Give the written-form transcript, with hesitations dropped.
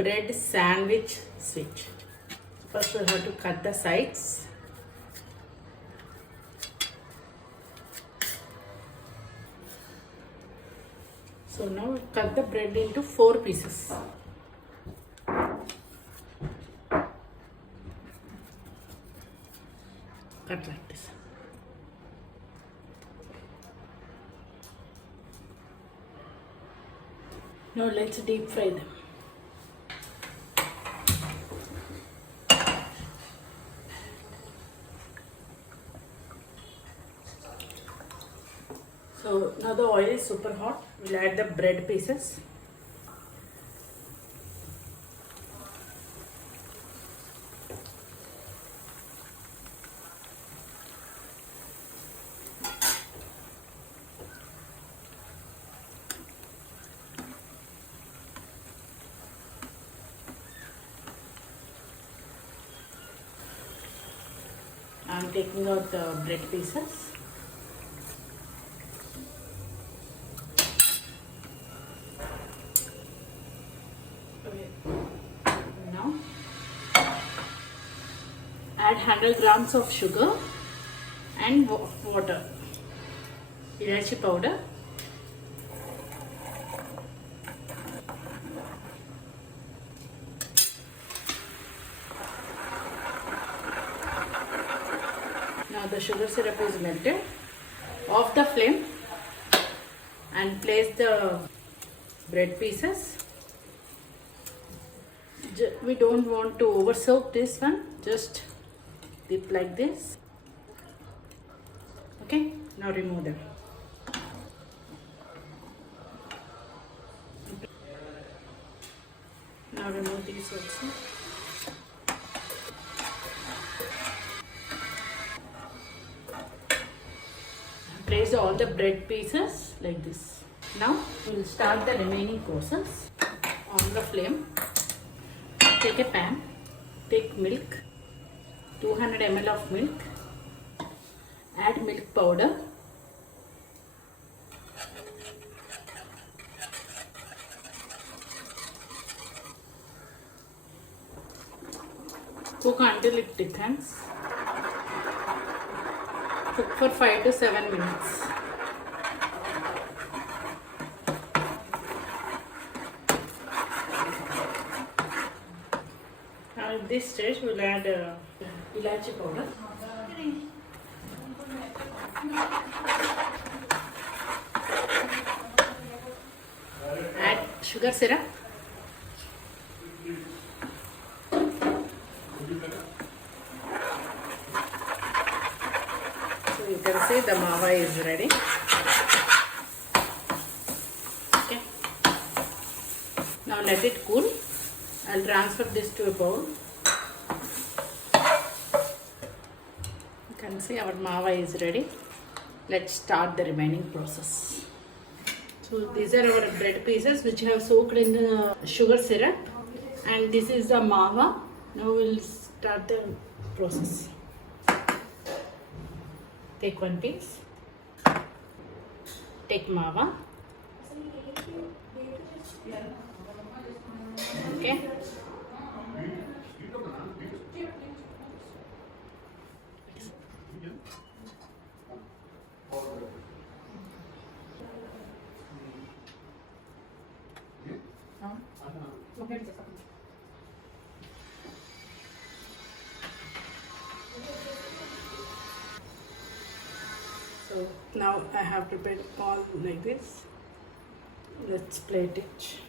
bread sandwich sweet. First we have to cut the sides. So now cut the bread into 4 pieces. Cut like this. Now let's deep fry them. So now the oil is super hot. We'll add the bread pieces. I'm taking out the bread pieces. Now add 100 grams of sugar and water, ilachi powder, now the sugar syrup is melted. Off the flame and place the bread pieces. We don't want to over soak this one, just dip like this. Okay, now remove them. Now remove these also. Place all the bread pieces like this. Now we will start the remaining process. On the flame, take a pan, take milk, 200 ml of milk, add milk powder, cook until it thickens, cook for 5 to 7 minutes. At this stage, we'll add ilachi powder. Add sugar syrup. So you can see the mava is ready. Okay. Now let it cool. I'll transfer this to a bowl. You can see our mava is ready. Let's start the remaining process. So these are our bread pieces which have soaked in the sugar syrup, and this is the mava. Now we'll start the process. Take one piece. Take mava. Okay. So now I have prepared all like this. Let's plate it.